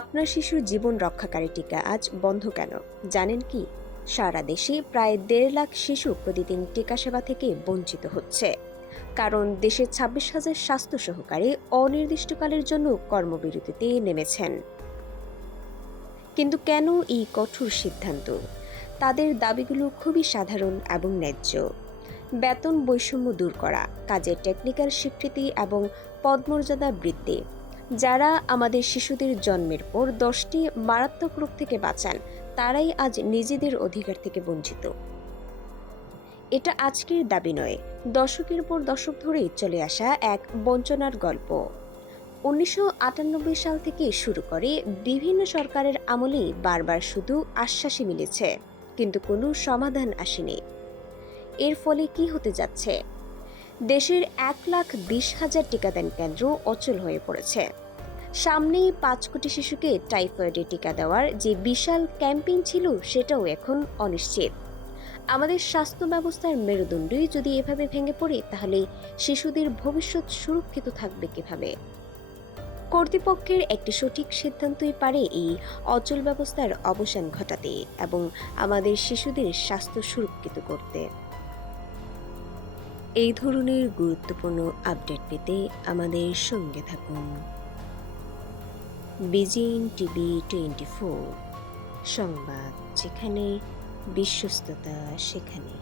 আপনার শিশুর জীবন রক্ষাকারী টিকা আজ বন্ধ কেন জানেন কি? সারা দেশে প্রায় ১.৫ লাখ শিশু প্রতিদিন টিকা সেবা থেকে বঞ্চিত হচ্ছে, কারণ দেশের ২৬,০০০ স্বাস্থ্য সহকারী অনির্দিষ্টকালের জন্য কর্মবিরতিতে নেমেছেন। কিন্তু কেন এই কঠোর সিদ্ধান্ত? তাদের দাবিগুলো খুবই সাধারণ এবং ন্যায্য। বেতন বৈষম্য দূর করা, কাজের টেকনিক্যাল স্বীকৃতি এবং পদমর্যাদা বৃদ্ধি। যারা আমাদের শিশুদের জন্মের পর ১০টি মারাত্মক রোগ থেকে বাঁচান, তারাই আজ নিজেদের অধিকার থেকে বঞ্চিত। এটা আজকের দাবি নয়, দশকের পর দশক ধরেই চলে আসা এক বঞ্চনার গল্প। ১৯৯৮ সাল থেকে শুরু করে বিভিন্ন সরকারের আমলেই বারবার শুধু আশ্বাসই মিলেছে, কিন্তু কোনো সমাধান আসেনি। এর ফলে কি হতে যাচ্ছে? দেশের ১,২০,০০০ টিকাদান কেন্দ্র অচল হয়ে পড়েছে। সামনেই ৫ কোটি শিশুকে টাইফয়েডের টিকা দেওয়ার যে বিশাল ক্যাম্পেইন ছিল, সেটাও এখন অনিশ্চিত। আমাদের স্বাস্থ্য ব্যবস্থার মেরুদণ্ডই যদি এভাবে ভেঙে পড়ে, তাহলে শিশুদের ভবিষ্যৎ সুরক্ষিত থাকবে কিভাবে? কর্তৃপক্ষের একটি সঠিক সিদ্ধান্তই পারে এই অচল ব্যবস্থার অবসান ঘটাতে এবং আমাদের শিশুদের স্বাস্থ্য সুরক্ষিত করতে। এই ধরনের গুরুত্বপূর্ণ আপডেট পেতে আমাদের সঙ্গে থাকুন। বিজিএন টিভি 24 সংবাদ, যেখানে বিশ্বস্ততা সেখানে।